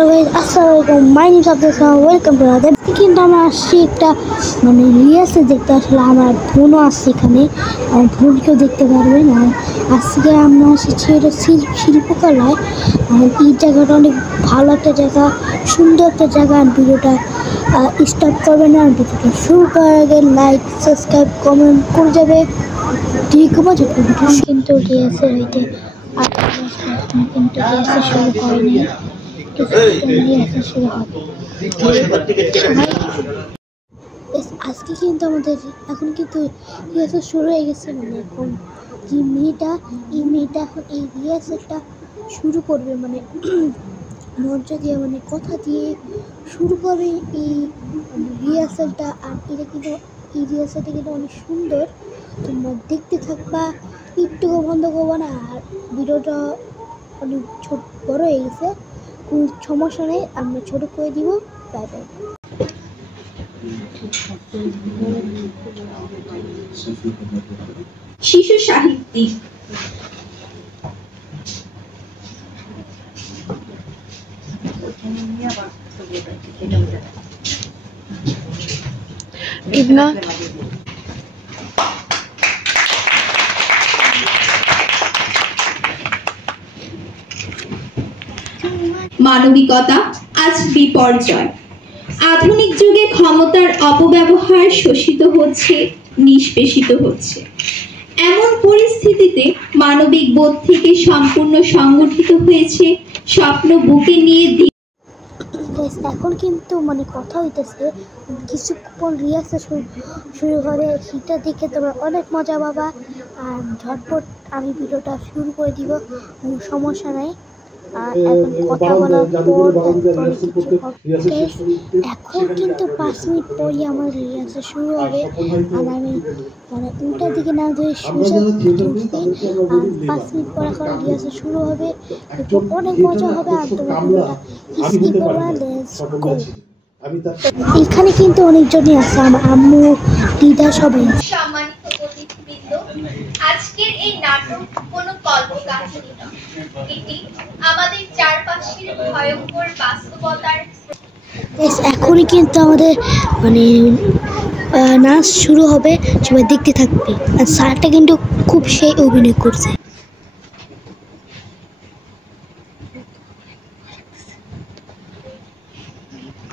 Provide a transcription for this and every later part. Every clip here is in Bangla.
হ্যালো গাইস, আসসালামু আলাইকুম। My name is Abdul Salam. Welcome to other. কিন্তু আমরা আসছি একটা রিহার্সাল দেখতে। আসলে আমার বোনও আসছে এখানে, আমার বোনকেও দেখতে পারবেন। আর আজকে আমরা এসেছি এটা শিল্পকলায়। আর এই জায়গাটা অনেক ভালো একটা জায়গা, সুন্দর একটা জায়গা। আর ভিডিওটা স্টপ করবেন না। ভিডিওটা শুরু করার আগে লাইক, সাবস্ক্রাইব, কমেন্ট করে যাবে। ঠিক আছে, কিন্তু রিহার্সাল হইতে কিন্তু রিহার্সাল শুরু করেনি। আজকে কিন্তু আমাদের এখন কিন্তু রিহার্সাল শুরু হয়ে গেছে। মানে এখন যে মেয়েটা, এই মেয়েটা এখন এই রিহার্সালটা শুরু করবে। মানে মঞ্চ দিয়ে, মানে কথা দিয়ে শুরু করবে এই রিহার্সালটা। আর এটা কিন্তু এই রিহার্সালটা কিন্তু অনেক সুন্দর, তোমরা দেখতে থাকবা, একটুকু বন্ধ করবো না। আর ভিডিওটা অনেক বড় হয়ে গেছে, কোনো সমস্যা নেই, আমরা ছোট করে দিব। Bye bye. শিশু সাহিত্যিক মানবিকতা আজ বিপর্যয়। আধুনিক যুগে ক্ষমতার অপব্যবহার শোষিত হচ্ছে, নিষ্পেষিত হচ্ছে। এমন পরিস্থিতিতে মানবিক বোধ থেকে সম্পূর্ণ সংগঠিত হয়েছে স্বপ্ন বুকে নিয়ে। এখন কিন্তু মানে কথা হইতেছে, কিছুক্ষণ রিহার্সাল শুরু করে, সেটা দেখে তোমরা অনেক মজা পাবা। আর ঝটপট আমি ভিডিওটা শুরু করে দিব, কোনো সমস্যা নাই। আর এখন কথা বলার পর এখন কিন্তু 5 মিনিট পরই আমার রিহার্সাল শুরু হবে। আর আমি মানে উল্টার দিকে না ধরে সোজা ধরছি। আর 5 মিনিট পর এখন রিহার্সাল শুরু হবে, কিন্তু অনেক মজা হবে। আর তোমরা ভিডিওটা স্কিপ করবা। Let's go. এখানে কিন্তু অনেকজনই আছে, আমার আম্মু, দিদা, সবাই। সম্মানিত অতিথিবৃন্দ, আজকের এই নাটক কোনো কল্পকাহিনী নয়, এটি আমাদের চারপাশের ভয়ঙ্কর বাস্তবতার। এখনই কিন্তু আমাদের মানে নাচ শুরু হবে, সবাই দেখতে থাকবে। আর স্যারটা কিন্তু খুব সেই অভিনয় করছে।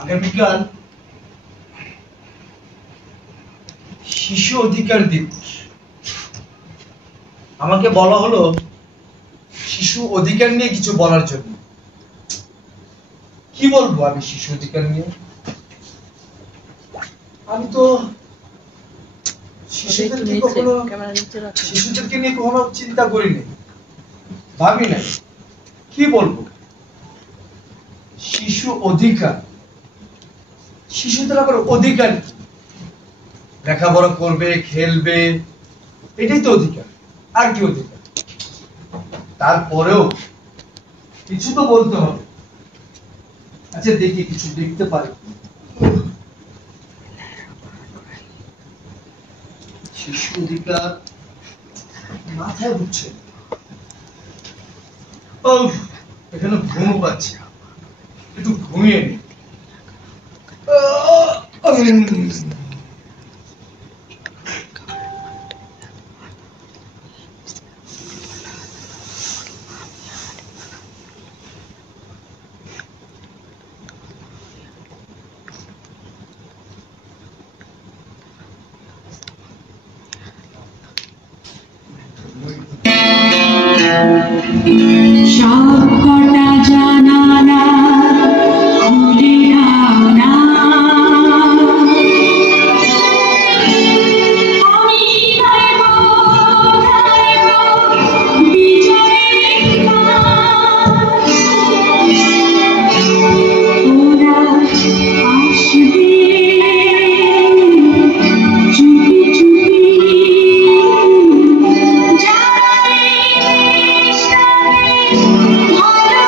আগামীকাল শিশু অধিকার দিবস। আমাকে বলা হলো শিশু অধিকার নিয়ে কিছু বলার জন্য। কি বলবো আমি শিশু অধিকার নিয়ে? আমি তো শিশুদেরকে নিয়ে কখনো চিন্তা করিনি, ভাবি নাই। কি বলবো? শিশু অধিকার, শিশুদের আবার অধিকার কি? লেখাপড়া করবে, খেলবে, এটাই তো অধিকার। আর কি অধিকার? তারপরেও কিছু তো বলতে হবে। আচ্ছা দেখি কিছু দেখতে পারি। শিশু অধিকার মাথায় ঘুরছে। এখানে ঘুম পাচ্ছে, একটু ঘুমিয়ে নি। সবকটা জানালা খুলে দাও না, আমি গাইব বিজয়ের গান। ওরা আসবে চুপি চুপি, জানাই ভালো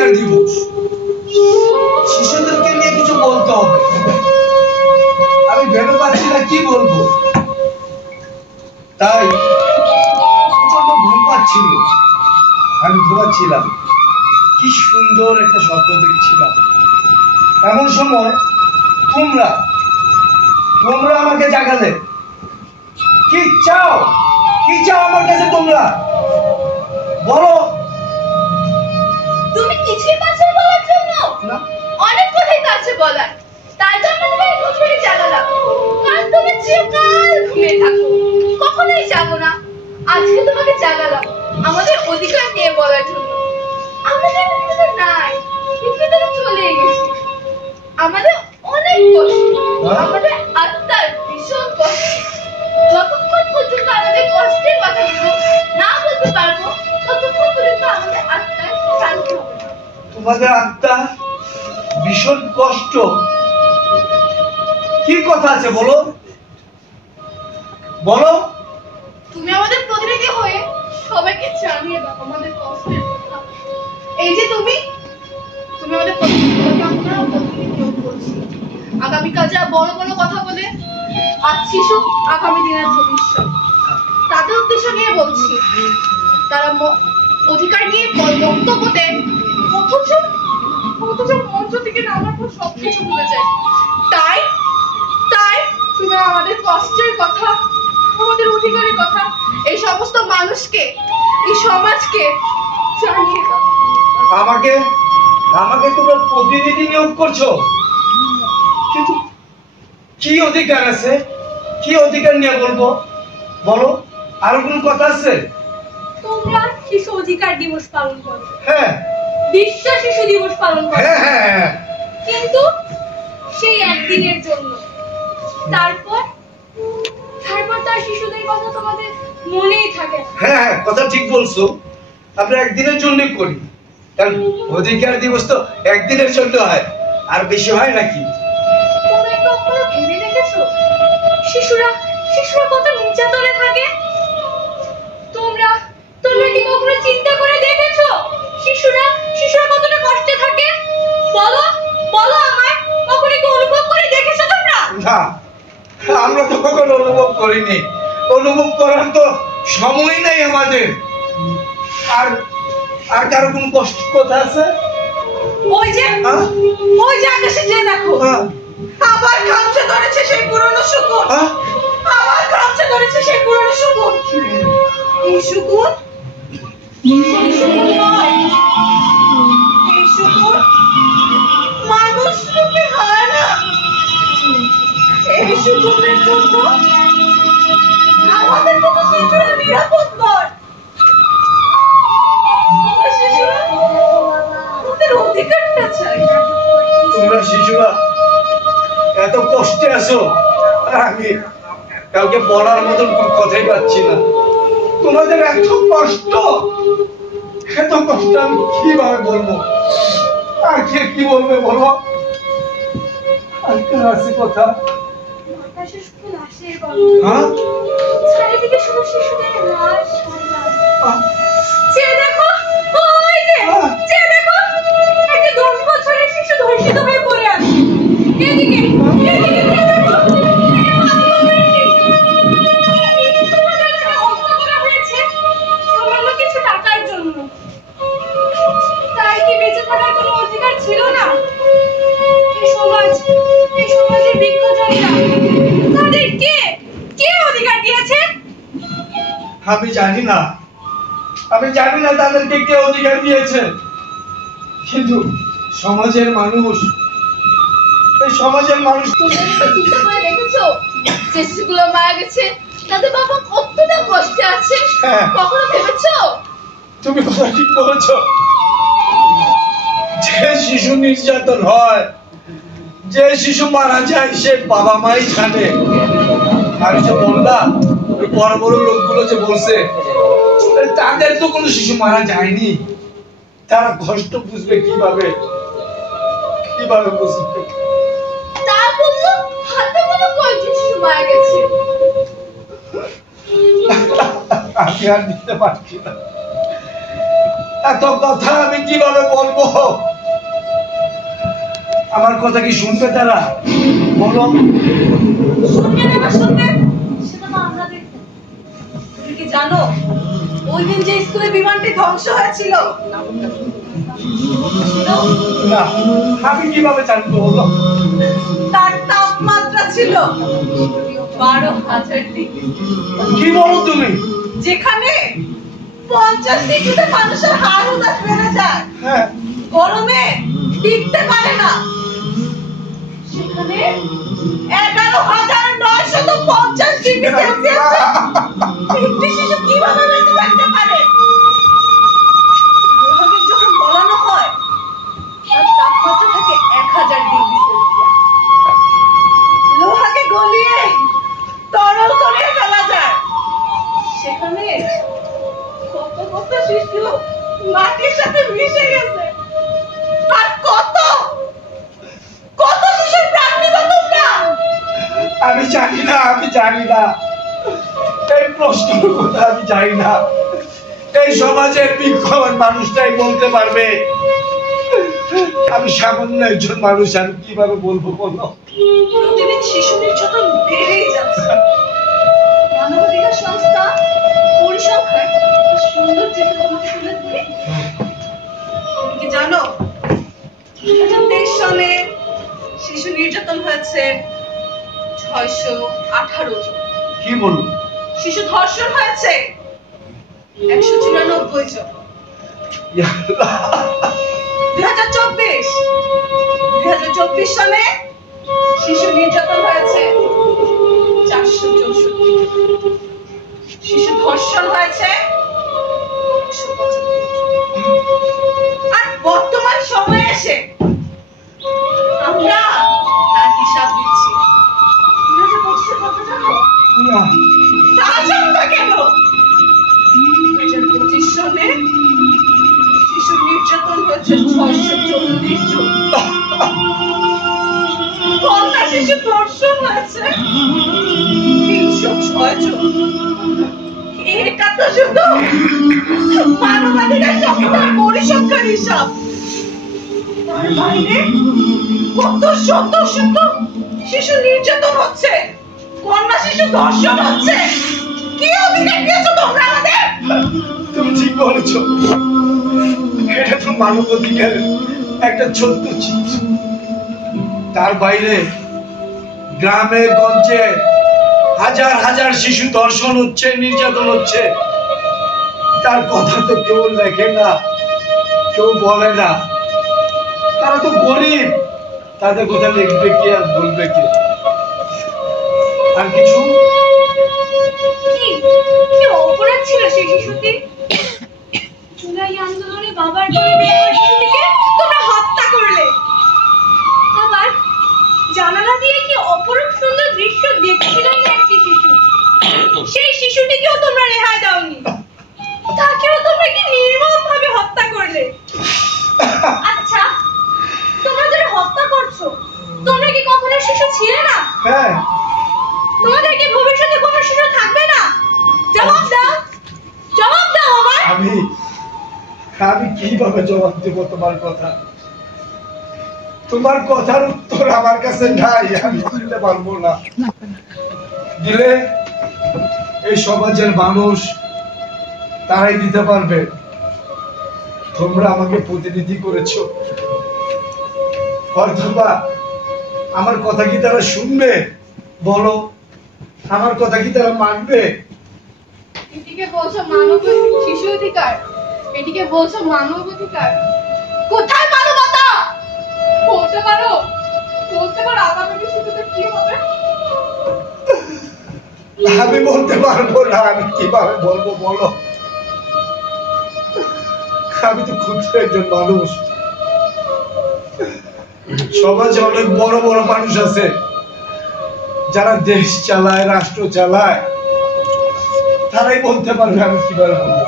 অধিকার দিবস, শিশুদেরকে নিয়ে কিছু বলতে হবে। আমি ভেবে পাচ্ছি না কি বলবো, তাই প্রচন্ড ঘুম পাচ্ছিল। আমি ঘুমাচ্ছিলাম, কি সুন্দর একটা স্বপ্ন দেখছিলাম। এমন সময় তোমরা আমাকে জাগালে। কি চাও, কি চাও আমার কাছে তোমরা? বলো। তুমি কিছুই পাচ্ছ না বলার জন্য? না। অনেক কথাই তো আছে বলার, তাই জন্য তোমাকে ঘুম থেকে জাগালাম। কারণ তুমি চিরকাল ঘুমিয়ে থাকো, কখনোই জাগো না। আজকে তোমাকে জাগালাম আমাদের অধিকার নিয়ে বলার জন্য। আমাদের পৃথিবীতে নাই, পৃথিবীতে চলে গেছি। আমাদের অনেক কষ্ট, আমাদের আত্মার ভীষণ কষ্ট। যতক্ষণ পর্যন্ত আমাদের কষ্টের কথাগুলো না বলতে পারবো, ততক্ষণ পর্যন্ত আমাদের আত্মার শান্তি হবে না। তোমাদের আত্মা ভীষণ কষ্ট, কি কথা আছে বলো, বলো। তুমি আমাদের প্রতিনিধি হয়ে সবাইকে জানিয়ে দাও আমাদের কষ্টের কথা। এই যে তুমি আমাদের প্রতিনিধি, আমরা প্রতিনিধি নিয়োগ করছি। আগামীকাল যারা বড় বড় কথা বলে, আজ শিশু আগামী দিনের ভবিষ্যৎ, তাদের উদ্দেশ্য নিয়ে বলছি। তারা অধিকার নিয়ে বক্তব্য দেন, অথচ মঞ্চ থেকে নামার পর সবকিছু ভুলে যায়। তাই তুমি আমাদের কষ্টের কথা, আমাদের অধিকারের কথা এই সমস্ত মানুষকে, এই সমাজকে জানিয়ে দাও। আমাকে তোমরা প্রতিনিধি নিয়োগ করছো, কিন্তু কি অধিকার আছে, কি অধিকার নিয়ে বলবো বলো? আরো কোন কথা আছে? তোমরা শিশু অধিকার দিবস পালন করো, হ্যাঁ বিশ্ব শিশু দিবস পালন করো, হ্যাঁ হ্যাঁ, কিন্তু সেই একদিনের জন্য। তারপর তার শিশুদের কথা তোমাদের মনেই থাকে না। হ্যাঁ, কথা ঠিক বলছো। আমরা একদিনের জন্যই করি, কারণ অধিকার দিবস তো একদিনের জন্য হয়, আর বেশি হয় নাকি? তোমরা কখনো ভেবে দেখেছো শিশুরা কত নির্যাতনে থাকে? তোমরা কি কখনো চিন্তা করে দেখেছো শিশুরা কতটা কষ্টে থাকে? বলো আমায়, কখনো কি অনুভব করে দেখেছো তোমরা? না, আমরা তো কখনো অনুভব করিনি। অনুভব করার তো সময় নাই আমাদের। আর কারো কোন কষ্ট কথা আছে? ওই যে আকাশে যে দেখো, আবার খামচে ধরেছে সেই পুরনো শকুন। আবার খামচে ধরেছে সেই পুরনো শকুন। এই শকুন নয়, এই শকুন মানুষ রূপে হয় না। এই শকুনের জন্য আমাদের কোনো শিশুরা নিরাপদ নয়। আমাদের অধিকারটা চাই। তোমরা শিশুরা এত কষ্টে আছো, আর আমি কাউকে বলার মতন কোন কথাই পাচ্ছি না। তোমাদের এত কষ্ট আমি কিভাবে বলবো? আর কি বলবে বলো? আর কার আছে কথা? বাতাসে শুধু লাশের গন্ধ, চারিদিকে শুধু শিশুদের লাশ আর লাশ। চেয়ে দেখো, ওই যে চেয়ে দেখো, একটা 10 বছরের শিশু ধর্ষিত হয়ে পড়ে আছে। এদিকে চেয়ে দেখো, হত্যা করা হয়েছে সামান্য কিছু টাকার জন্য। তাই কি বেঁচে থাকার কোনো অধিকার ছিল না? এই সমাজের বৃক্ষজনীরা তাদের কে অধিকার দিয়েছে? আমি জানি না তাদেরকে কে অধিকার দিয়েছে, কিন্তু সমাজের মানুষ, এই সমাজের মানুষ। তুমি চিন্তা করে দেখেছো যে শিশুগুলো মারা গেছে, তাদের বাবা কতটা কষ্টে আছে? হ্যাঁ। কখনো ভেবেছো? তুমি কথা ঠিক বলেছো। যে শিশু নির্যাতন হয়, যে শিশু মারা যায়, সে বাবা মাই জানে। আর যে বললা ওই বড় বড় লোকগুলো যে বলছে, তাদের তো কোনো শিশু মারা যায়নি। তারা কষ্ট বুঝবে কিভাবে বুঝবে? তা বললো হাতে কোনো কয়জন শিশু মারা গেছে। আমি আর দিতে পারছি না। এত কথা আমি কিভাবে বলবো? আমার কথা কি শুনবে তারা? বলো। শুনবে না শুনবে সেটা তো আমরা দেখব। তুমি কি জানো ওই দিন যে স্কুলে বিমানটি ধ্বংস হয়েছিল না, আমি কিভাবে জানবো? বলো। তার তাপমাত্রা ছিল 12,000 ডিগ্রি। কি বলো তুমি? যেখানে 50 ডিগ্রিতে মানুষের হাড় উদাস বেড়ে যায়, হ্যাঁ, গরমে টিকতে পারে না, সেখানে 11,950 ডিগ্রি সেলসিয়াসে একটি শিশু কিভাবে বেঁচে থাকতে পারে? লোহাকে যখন গলানো হয় তার তাপমাত্রা থাকে 1000 ডিগ্রি সেলসিয়াস। লোহাকে গলিয়ে তরল করে ফেলা যায়, সেখানে কত কত শিশু মাটির সাথে মিশে গেছে। আর কত কত শিশুর প্রাণ নিবে তোমরা? আমি জানি না, আমি জানি না। এই প্রশ্নের কথা আমি জানি না। এই সমাজের বিক্ষমান মানুষটাই বলতে পারবে। আমি সামান্য একজন মানুষ, আমি কিভাবে বলবো বলো? প্রতিদিন শিশু নির্যাতন বেড়েই যাচ্ছে। মানবাধিকার সংস্থা পরিসংখ্যান সুন্দর চিত্র তোমাকে তুলে ধরি। তুমি কি জানো 2023 সালে শিশু নির্যাতন হয়েছে 618 জন। কি বলবো? শিশু ধর্ষণ হয়েছে 194 জন। 2024 সালে শিশু নির্যাতন হয়েছে 464 জন। শিশু ধর্ষণ হয়েছে 175 জন। আর বর্তমান সময়ে এসে আমরা তার হিসাব দিচ্ছি। 2025 কত জানো? না, তা জানো না কেন? 2025 সালে শিশু নির্যাতন হয়েছে 640 জন। কন্যা শিশু ধর্ষণ হয়েছে 306 জন। এটা তো শুধু মানবাধিকার সংস্থার পরিসংখ্যান হিসাব। তার বাইরে কত শত শত শিশু নির্যাতন হচ্ছে, কন্যা শিশু ধর্ষণ হচ্ছে। কি অধিকার দিয়েছো তোমরা আমাদের? তুমি ঠিক বলেছ। এটা তো মানবাধিকারের একটা ছোট্ট চিত্র। তার বাইরে গ্রামে গঞ্জে হাজার হাজার শিশু ধর্ষণ হচ্ছে, নির্যাতন হচ্ছে। তার কথা তো কেউ লেখে না, কেউ বলে না। তারা তো গরিব, তাদের কথা লিখবে কি আর বলবে কি? আর কিছু কি অপরাধ ছিল সেই শিশুটির? জুলাই আন্দোলনে বাবার জন্য বিয়ে করা শিশুটিকে তোমরা হত্যা করলে। আবার জানালা দিয়ে কি অপরূপ সুন্দর দৃশ্য দেখছিল না একটি শিশু, সেই শিশুটিকেও তোমরা রেহাই দাওনি। তাকেও তোমরা কি নির্মমভাবে হত্যা করলে। আচ্ছা, তোমরা যারা হত্যা করছো, তোমরা কি কখনো শিশু ছিলে না? হ্যাঁ, তোমাদের কি ভবিষ্যতে কোনো শিশু থাকবে না? জবাব দাও, জবাব দাও আমার। আমি কিভাবে জবাব দেব তোমার কথা? তোমার কথার উত্তর আমার কাছে নাই, আমি দিতে পারবো না। দিলে এই সমাজের মানুষ তারাই দিতে পারবে। তোমরা আমাকে প্রতিনিধি করেছো, হয়তোবা আমার কথা কি তারা শুনবে? বলো, আমার কথা কি তারা মানবে? এটিকে বলছো মানব শিশু অধিকার? এটিকে বলছো মানব অধিকার? কোথায় মানবতা? বলতে পারো আগামী শিশুদের কি হবে? আমি বলতে পারবো না। আমি কিভাবে বলবো বলো? আমি তো ক্ষুদ্র একজন মানুষ। সমাজে অনেক বড় বড় মানুষ আছে যারা দেশ চালায়, রাষ্ট্র চালায়। তারাই বলতে পারবে আমি কিভাবে বলবো।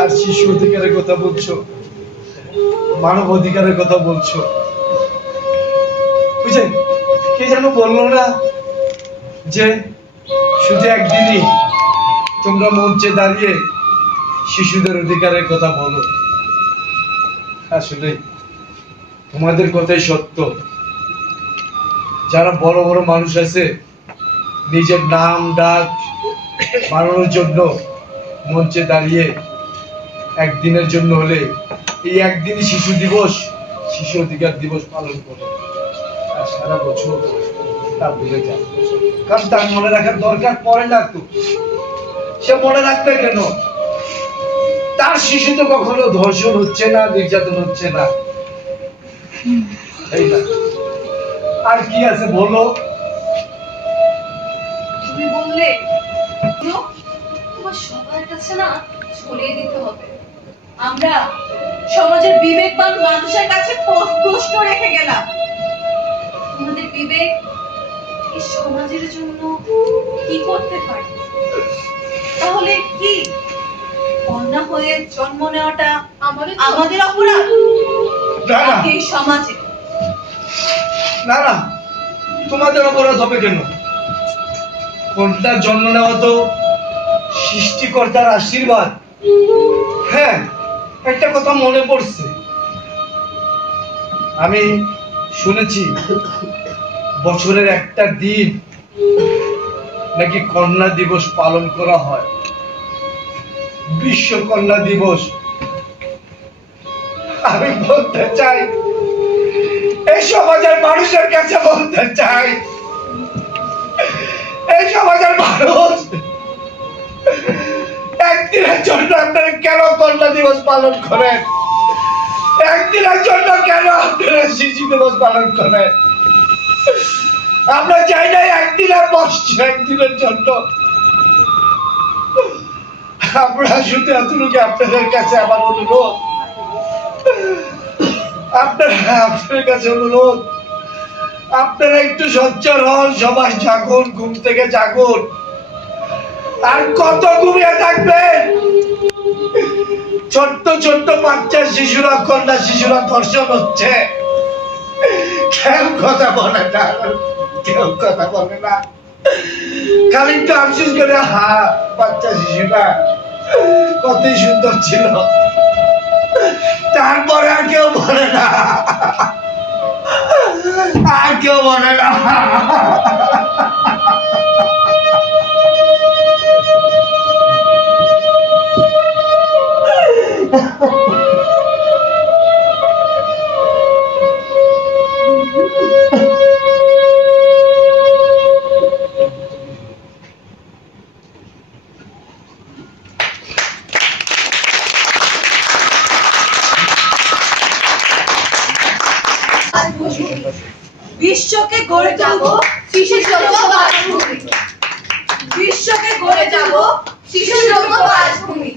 আর শিশু অধিকারের কথা বলছো, মানব অধিকারের কথা বলছো। বুঝলেন, কে যেন বললো না যে শুধু একদিনই তোমরা মঞ্চে দাঁড়িয়ে শিশুদের অধিকারের কথা বলো, আসলে তোমাদের কথাই সত্য। যারা বড় বড় মানুষ আছে নিজের নাম ডাক বানানোর জন্য মঞ্চে দাঁড়িয়ে একদিনের জন্য হলে এই একদিন শিশু দিবস, শিশু অধিকার দিবস পালন করে, আর সারা বছর তা ভুলে যায়। কারণ তার মনে রাখার দরকার পড়ে না। তো সে মনে রাখবে কেন? তার শিশু তো কখনো ধর্ষণ হচ্ছে না, নির্যাতন হচ্ছে না, তাই না? আর কি আছে বলো? তুমি বললে তোমার সবার কাছে না ছড়িয়ে দিতে হবে। আমরা সমাজের বিবেকবান মানুষের কাছে প্রশ্ন রেখে গেলাম, তোমাদের বিবেক এই সমাজের জন্য কি করতে পারে? তাহলে কি কন্যা হয়ে জন্ম নেওয়াটা আমাদের অপরাধ এই সমাজে? না না, তোমাদের অপরাধ হবে কেন? কন্যার জন্ম নেওয়া তো সৃষ্টিকর্তার আশীর্বাদ। হ্যাঁ, একটা কথা মনে পড়ছে, আমি শুনেছি বছরের একটা দিন নাকি কন্যা দিবস পালন করা হয়, বিশ্ব কন্যা দিবস। আমি বলতে চাই, এই সমাজের মানুষের কাছে বলতে চাই, এই সমাজের মানুষ একদিনের জন্য আপনারা কেন কন্যা দিবস পালন করেন? একদিনের জন্য কেন আপনারা শিশু দিবস পালন করেন? আমরা চাই না একদিনের বর্ষ, একদিনের জন্য। আমরা শুধু এতটুকু আপনাদের কাছে আমার অনুরোধ, আপনাদের কাছে অনুরোধ, আপনারা একটু সচ্চর হন, সবাই জাগুন, ঘুম থেকে জাগুন। আর কত ঘুমিয়ে থাকবেন? ছোট্ট ছোট্ট বাচ্চা শিশুরা, কন্যা শিশুরা ধর্ষণ হচ্ছে, কেউ কথা বলে না, কেউ কথা বলে না, খালি একটু আফসোস করে বাচ্চা শিশুরা কতই সুন্দর ছিল, তারপরে আর কেউ বলে না, আর কেউ বলে না। বিশ্বকে গড়ে যাব শিশুজন্য বাসভূমি, বিশ্বকে গড়ে যাব শিশুজন্য বাসভূমি।